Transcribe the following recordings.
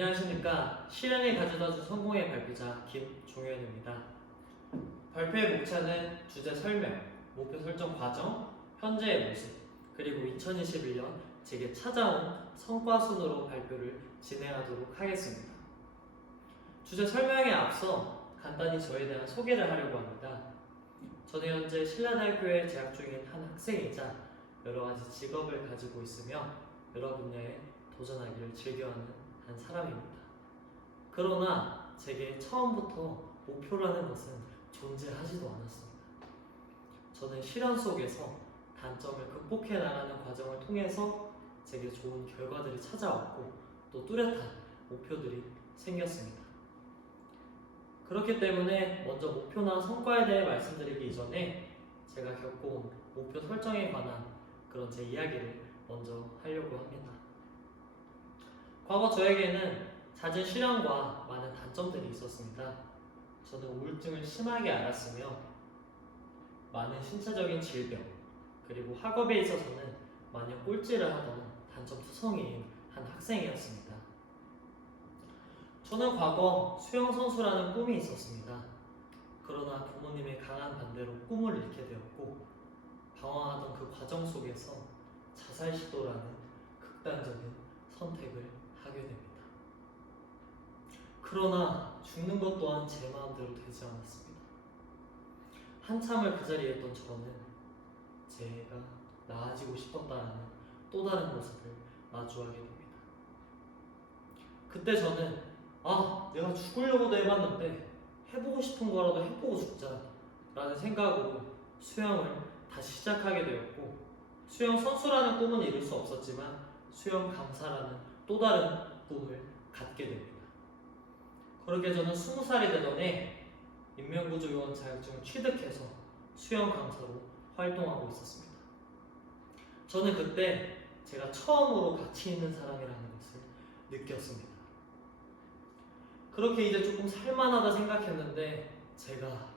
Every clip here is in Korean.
안녕하십니까. 실현이 가져다준 성공의 발표자 김종현입니다. 발표의 목차는 주제 설명, 목표 설정 과정, 현재의 모습, 그리고 2021년 제게 찾아온 성과 순으로 발표를 진행하도록 하겠습니다. 주제 설명에 앞서 간단히 저에 대한 소개를 하려고 합니다. 저는 현재 신라대학교에 재학 중인 한 학생이자 여러 가지 직업을 가지고 있으며 여러 분야에 도전하기를 즐겨하는 한 사람입니다. 그러나 제게 처음부터 목표라는 것은 존재하지도 않았습니다. 저는 실현 속에서 단점을 극복해 나가는 과정을 통해서 제게 좋은 결과들이 찾아왔고 또 뚜렷한 목표들이 생겼습니다. 그렇기 때문에 먼저 목표나 성과에 대해 말씀드리기 이전에 제가 겪어온 목표 설정에 관한 그런 제 이야기를 먼저 하려고 합니다. 과거 저에게는 잦은 실현과 많은 단점들이 있었습니다. 저는 우울증을 심하게 앓았으며 많은 신체적인 질병 그리고 학업에 있어서는 마녀 꼴찌를 하던 단점투성이인 한 학생이었습니다. 저는 과거 수영선수라는 꿈이 있었습니다. 그러나 부모님의 강한 반대로 꿈을 잃게 되었고 방황하던 그 과정 속에서 자살 시도라는 극단적인 선택을 하게 됩니다. 그러나 죽는 것 또한 제 마음대로 되지 않았습니다. 한참을 그 자리에 있던 저는 제가 나아지고 싶었다는 또 다른 모습을 마주하게 됩니다. 그때 저는 내가 죽으려고도 해봤는데 해보고 싶은 거라도 해보고 죽자 라는 생각으로 수영을 다시 시작하게 되었고 수영 선수라는 꿈은 이룰 수 없었지만 수영 강사라는 또 다른 꿈을 갖게 됩니다. 그렇게 저는 20살이 되던 해 인명구조요원 자격증을 취득해서 수영 강사로 활동하고 있었습니다. 저는 그때 제가 처음으로 가치 있는 사람이라는 것을 느꼈습니다. 그렇게 이제 조금 살만하다 생각했는데 제가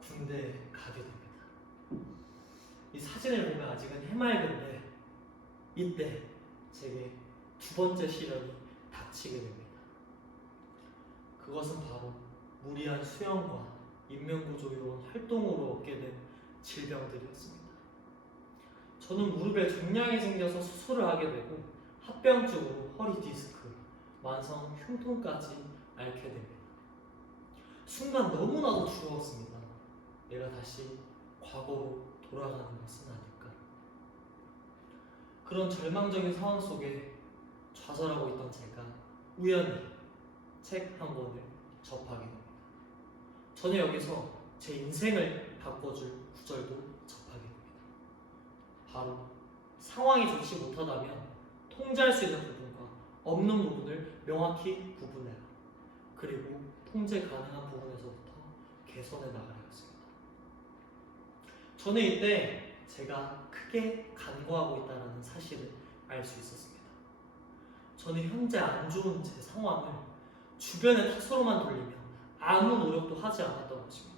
군대에 가게 됩니다. 이 사진을 보면 아직은 해맑은데 이때 제게 두 번째 시련이 닥치게 됩니다. 그것은 바로 무리한 수영과 인명구조요원 활동으로 얻게 된 질병들이었습니다. 저는 무릎에 종양이 생겨서 수술을 하게 되고 합병증으로 허리 디스크, 만성 흉통까지 앓게 됩니다. 순간 너무나도 두려웠습니다. 내가 다시 과거로 돌아가는 것은 아닐까. 그런 절망적인 상황 속에 좌절하고 있던 제가 우연히 책 한 권을 접하게 됩니다. 저는 여기서 제 인생을 바꿔줄 구절도 접하게 됩니다. 바로 상황이 좋지 못하다면 통제할 수 있는 부분과 없는 부분을 명확히 구분해라. 그리고 통제 가능한 부분에서부터 개선해 나가라 했습니다. 저는 이때 제가 크게 간과하고 있다는 사실을 알 수 있었습니다. 저는 현재 안 좋은 제 상황을 주변의 탁소로만 돌리며 아무 노력도 하지 않았던 것입니다.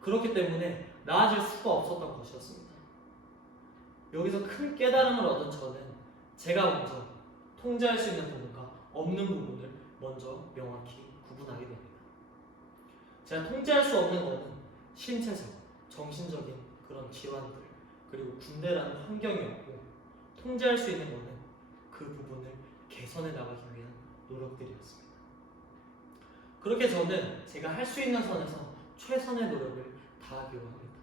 그렇기 때문에 나아질 수가 없었던 것이었습니다. 여기서 큰 깨달음을 얻은 저는 제가 먼저 통제할 수 있는 부분과 없는 부분을 먼저 명확히 구분하게 됩니다. 제가 통제할 수 없는 것은 신체적, 정신적인 그런 질환들 그리고 군대라는 환경이었고 통제할 수 있는 것은 그 부분을 개선해 나가기 위한 노력들이었습니다. 그렇게 저는 제가 할 수 있는 선에서 최선의 노력을 다하기로 합니다.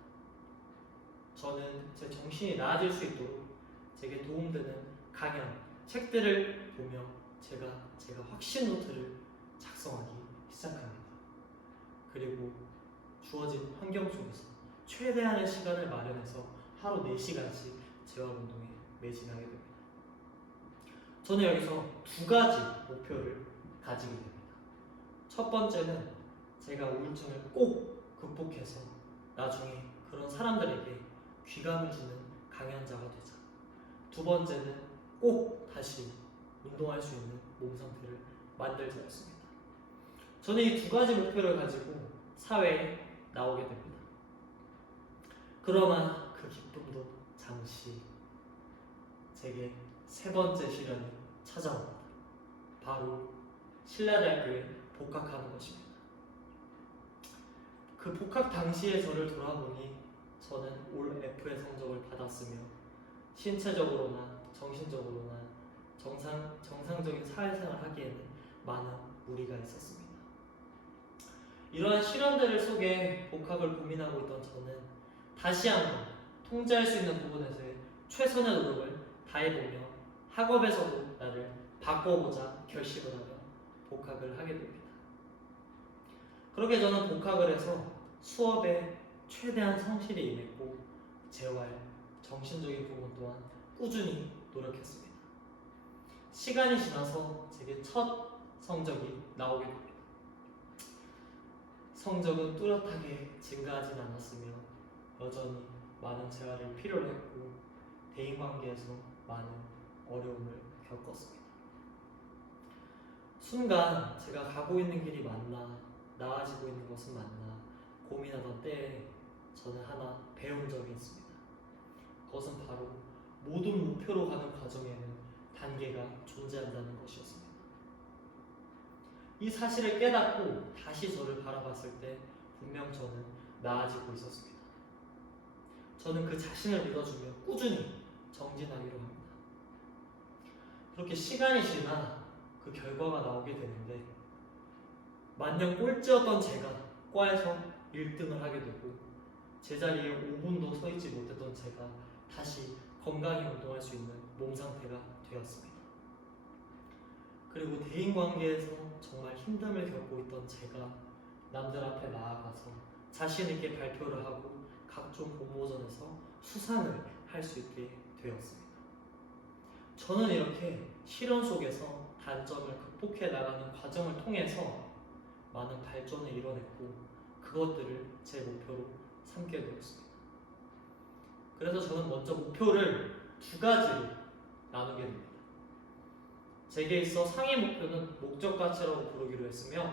저는 제 정신이 나아질 수 있도록 제게 도움되는 강연, 책들을 보며 제가 확신 노트를 작성하기 시작합니다. 그리고 주어진 환경 속에서 최대한의 시간을 마련해서 하루 4시간씩 재활운동에 매진하게 됩니다. 저는 여기서 두 가지 목표를 가지게 됩니다. 첫 번째는 제가 우울증을 꼭 극복해서 나중에 그런 사람들에게 귀감을 주는 강연자가 되자. 두 번째는 꼭 다시 운동할 수 있는 몸 상태를 만들자였습니다. 저는 이 두 가지 목표를 가지고 사회에 나오게 됩니다. 그러나 그 기쁨도 잠시 제게 세 번째 시련이 찾아옵니다. 바로 신라대학교에 복학하는 것입니다. 그 복학 당시의 저를 돌아보니 저는 올 F의 성적을 받았으며 신체적으로나 정신적으로나 정상적인 사회생활을 하기에는 많은 무리가 있었습니다. 이러한 시련들을 속에 복학을 고민하고 있던 저는 다시 한번 통제할 수 있는 부분에서의 최선의 노력을 다해보며 학업에서도 나를 바꿔보자 결심을 하며 복학을 하게 됩니다. 그렇게 저는 복학을 해서 수업에 최대한 성실히 임했고 재활, 정신적인 부분 또한 꾸준히 노력했습니다. 시간이 지나서 제게 첫 성적이 나오게 됩니다. 성적은 뚜렷하게 증가하진 않았으며 여전히 많은 재활을 필요로 했고 대인관계에서 많은 어려움을 겪었습니다. 순간 제가 가고 있는 길이 맞나, 나아지고 있는 것은 맞나 고민하던 때에 저는 하나 배운 점이 있습니다. 그것은 바로 모든 목표로 가는 과정에는 단계가 존재한다는 것이었습니다. 이 사실을 깨닫고 다시 저를 바라봤을 때 분명 저는 나아지고 있었습니다. 저는 그 자신을 믿어주며 꾸준히 정진하기로 합니다. 그렇게 시간이 지나 그 결과가 나오게 되는데 만년 꼴찌였던 제가 과에서 1등을 하게 되고 제자리에 5분도 서 있지 못했던 제가 다시 건강히 운동할 수 있는 몸 상태가 되었습니다. 그리고 대인관계에서 정말 힘듦을 겪고 있던 제가 남들 앞에 나아가서 자신 있게 발표를 하고 각종 공모전에서 수상을 할 수 있게 되었습니다. 저는 이렇게 시련 속에서 단점을 극복해 나가는 과정을 통해서 많은 발전을 이뤄냈고 그것들을 제 목표로 삼게 되었습니다. 그래서 저는 먼저 목표를 두 가지로 나누게 됩니다. 제게 있어 상위 목표는 목적가치라고 부르기로 했으며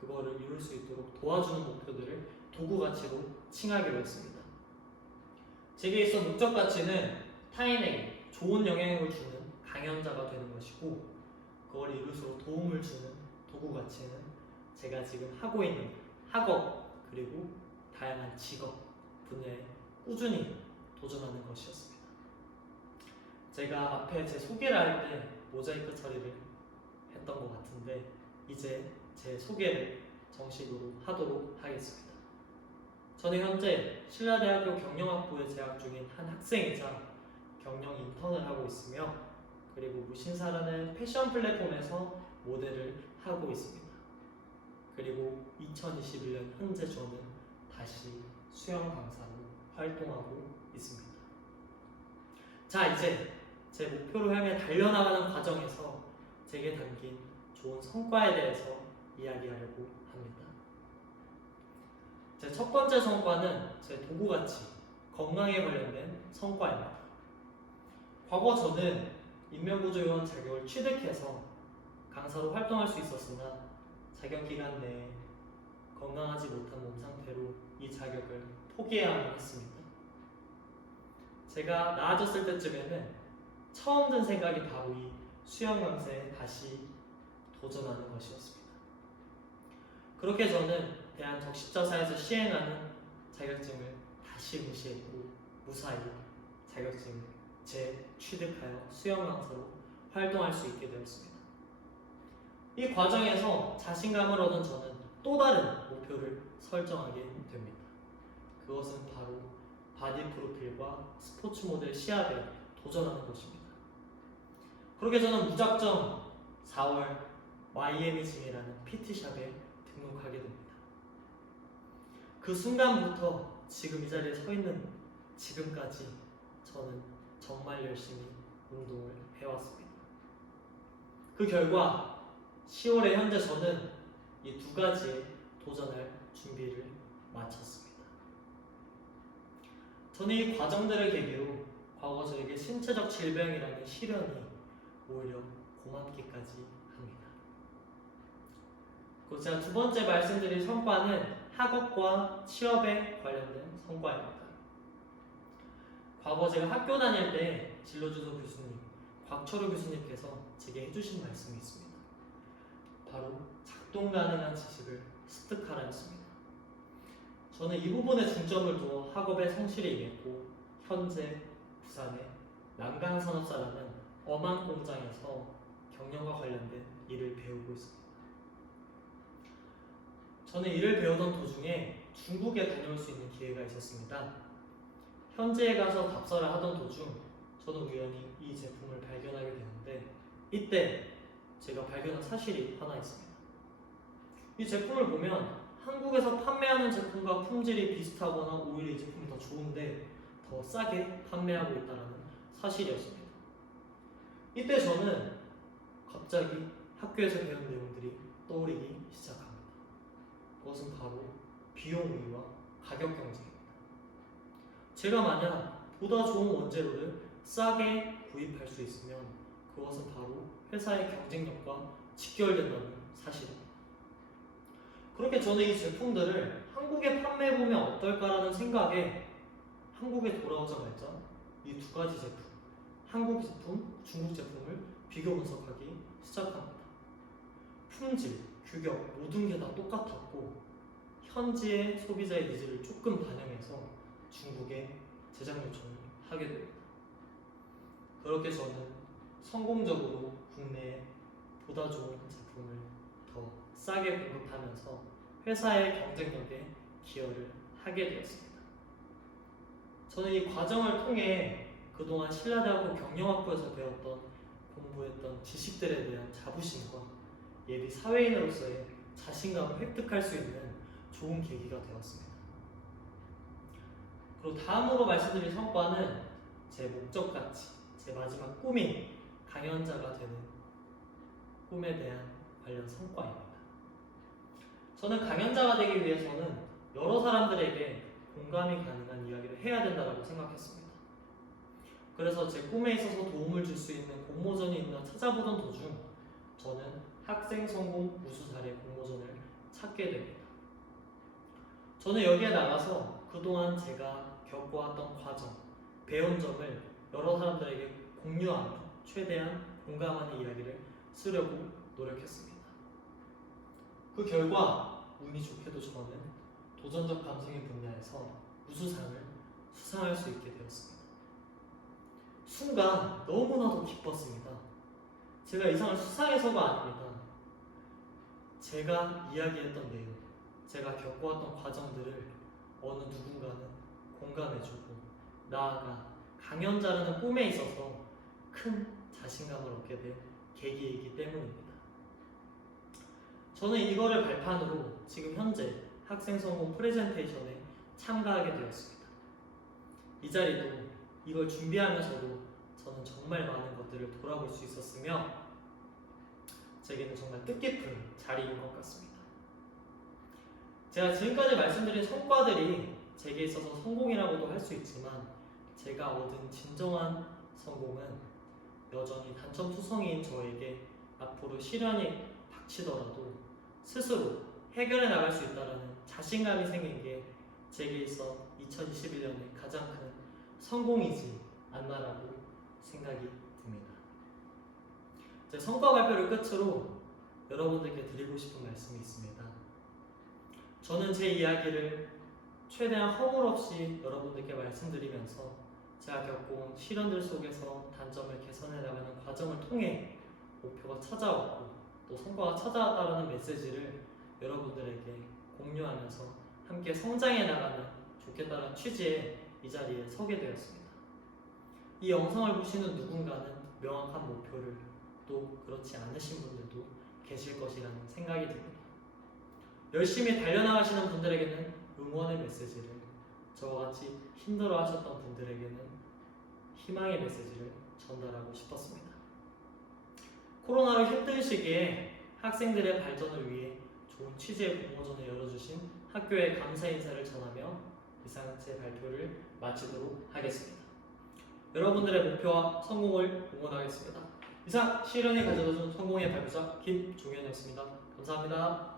그거를 이룰 수 있도록 도와주는 목표들을 도구가치로 칭하기로 했습니다. 제게 있어 목적가치는 타인에게 좋은 영향을 주는 강연자가 되는 것이고 그걸 이룰수록 도움을 주는 도구가치는 제가 지금 하고 있는 학업 그리고 다양한 직업 분야에 꾸준히 도전하는 것이었습니다. 제가 앞에 제 소개를 할 때 모자이크 처리를 했던 것 같은데 이제 제 소개를 정식으로 하도록 하겠습니다. 저는 현재 신라대학교 경영학부에 재학 중인 한 학생이자 경영 인턴을 하고 있으며 그리고 무신사라는 패션 플랫폼에서 모델을 하고 있습니다. 그리고 2021년 현재 저는 다시 수영 강사로 활동하고 있습니다. 자, 이제 제 목표로 향해 달려나가는 과정에서 제게 담긴 좋은 성과에 대해서 이야기하려고 합니다. 제 첫 번째 성과는 제 도구가치, 건강에 관련된 성과입니다. 과거 저는 인명구조요원 자격을 취득해서 강사로 활동할 수 있었으나 자격 기간 내에 건강하지 못한 몸 상태로 이 자격을 포기해야만 했습니다. 제가 나아졌을 때쯤에는 처음 든 생각이 바로 이 수영 강사에 다시 도전하는 것이었습니다. 그렇게 저는 대한적십자사에서 시행하는 자격증을 다시 무시했고 무사히 자격증을 재취득하여 수영 강사로 활동할 수 있게 되었습니다. 이 과정에서 자신감을 얻은 저는 또 다른 목표를 설정하게 됩니다. 그것은 바로 바디 프로필과 스포츠 모델 시합에 도전하는 것입니다. 그렇게 저는 무작정 4월 마이애미 짐이라는 PT샵에 등록하게 됩니다. 그 순간부터 지금 이 자리에 서 있는 지금까지 저는 정말 열심히 운동을 해왔습니다. 그 결과 10월에 현재 저는 이 두 가지에 도전할 준비를 마쳤습니다. 저는 이 과정들을 계기로 과거 저에게 신체적 질병이라는 시련이 오히려 고맙기까지 합니다. 그리고 제가 두 번째 말씀드릴 성과는 학업과 취업에 관련된 성과입니다. 과거 제가 학교 다닐 때 진로주도 교수님, 곽철우 교수님께서 제게 해주신 말씀이 있습니다. 작동 가능한 지식을 습득하라였습니다. 저는 이 부분에 중점을 두어 학업에 성실히 임했고 현재 부산의 난강산업사라는 어망 공장에서 경영과 관련된 일을 배우고 있습니다. 저는 일을 배우던 도중에 중국에 다녀올 수 있는 기회가 있었습니다. 현지에 가서 답사를 하던 도중 저는 우연히 이 제품을 발견하게 되는데 이때 제가 발견한 사실이 하나 있습니다. 이 제품을 보면 한국에서 판매하는 제품과 품질이 비슷하거나 오히려 이 제품이 더 좋은데 더 싸게 판매하고 있다는 사실이었습니다. 이때 저는 갑자기 학교에서 배운 내용들이 떠오르기 시작합니다. 그것은 바로 비용 우위와 가격 경쟁입니다. 제가 만약 보다 좋은 원재료를 싸게 구입할 수 있으면 그것은 바로 회사의 경쟁력과 직결된다는 사실입니다. 그렇게 저는 이 제품들을 한국에 판매해보면 어떨까라는 생각에 한국에 돌아오자마자 이 두 가지 제품, 한국 제품, 중국 제품을 비교 분석하기 시작합니다. 품질, 규격 모든 게 다 똑같았고 현지의 소비자의 니즈를 조금 반영해서 중국에 제작 요청을 하게 됩니다. 그렇게 저는 성공적으로 국내에 보다 좋은 제품을 더 싸게 공급하면서 회사의 경쟁력에 기여를 하게 되었습니다. 저는 이 과정을 통해 그동안 신라대학교 경영학부에서 배웠던 공부했던 지식들에 대한 자부심과 예비 사회인으로서의 자신감을 획득할 수 있는 좋은 계기가 되었습니다. 그리고 다음으로 말씀드릴 성과는 제 목적같이 제 마지막 꿈인 강연자가 되는 꿈에 대한 관련 성과입니다. 저는 강연자가 되기 위해서는 여러 사람들에게 공감이 가능한 이야기를 해야 된다고 생각했습니다. 그래서 제 꿈에 있어서 도움을 줄 수 있는 공모전이 있나 찾아보던 도중 저는 학생 성공 우수 사례 공모전을 찾게 됩니다. 저는 여기에 나가서 그동안 제가 겪어왔던 과정, 배운 점을 여러 사람들에게 공유하며 최대한 공감하는 이야기를 쓰려고 노력했습니다. 그 결과 운이 좋게도 저는 도전적 감성의 분야에서 우수상을 수상할 수 있게 되었습니다. 순간 너무나도 기뻤습니다. 제가 이 상을 수상해서가 아닙니다. 제가 이야기했던 내용, 제가 겪어왔던 과정들을 어느 누군가는 공감해주고 나아가 강연자라는 꿈에 있어서 큰 자신감을 얻게 된 계기이기 때문입니다. 저는 이거를 발판으로 지금 현재 학생 성공 프레젠테이션에 참가하게 되었습니다. 이 자리도 이걸 준비하면서도 저는 정말 많은 것들을 돌아볼 수 있었으며 제게는 정말 뜻깊은 자리인 것 같습니다. 제가 지금까지 말씀드린 성과들이 제게 있어서 성공이라고도 할 수 있지만 제가 얻은 진정한 성공은 여전히 단첨투성이인 저에게 앞으로 시련이 닥치더라도 스스로 해결해 나갈 수 있다는 자신감이 생긴 게 제게 있어 2021년의 가장 큰 성공이지 않나라고 생각이 듭니다. 제 성과 발표를 끝으로 여러분들께 드리고 싶은 말씀이 있습니다. 저는 제 이야기를 최대한 허물 없이 여러분들께 말씀드리면서 제가 겪어온 시련들 속에서 단점을 개선해 나가는 과정을 통해 목표가 찾아왔고 또 성과가 찾아왔다는 메시지를 여러분들에게 공유하면서 함께 성장해 나가면 좋겠다는 취지의 이 자리에 서게 되었습니다. 이 영상을 보시는 누군가는 명확한 목표를 또 그렇지 않으신 분들도 계실 것이라는 생각이 듭니다. 열심히 달려나가시는 분들에게는 응원의 메시지를, 저와 같이 힘들어 하셨던 분들에게는 희망의 메시지를 전달하고 싶었습니다. 코로나로 힘든 시기에 학생들의 발전을 위해 좋은 취지의 공모전을 열어주신 학교에 감사 인사를 전하며 이상 제 발표를 마치도록 하겠습니다. 여러분들의 목표와 성공을 응원하겠습니다. 이상 시련이 가져다준 성공의 발표자 김종현이었습니다. 감사합니다.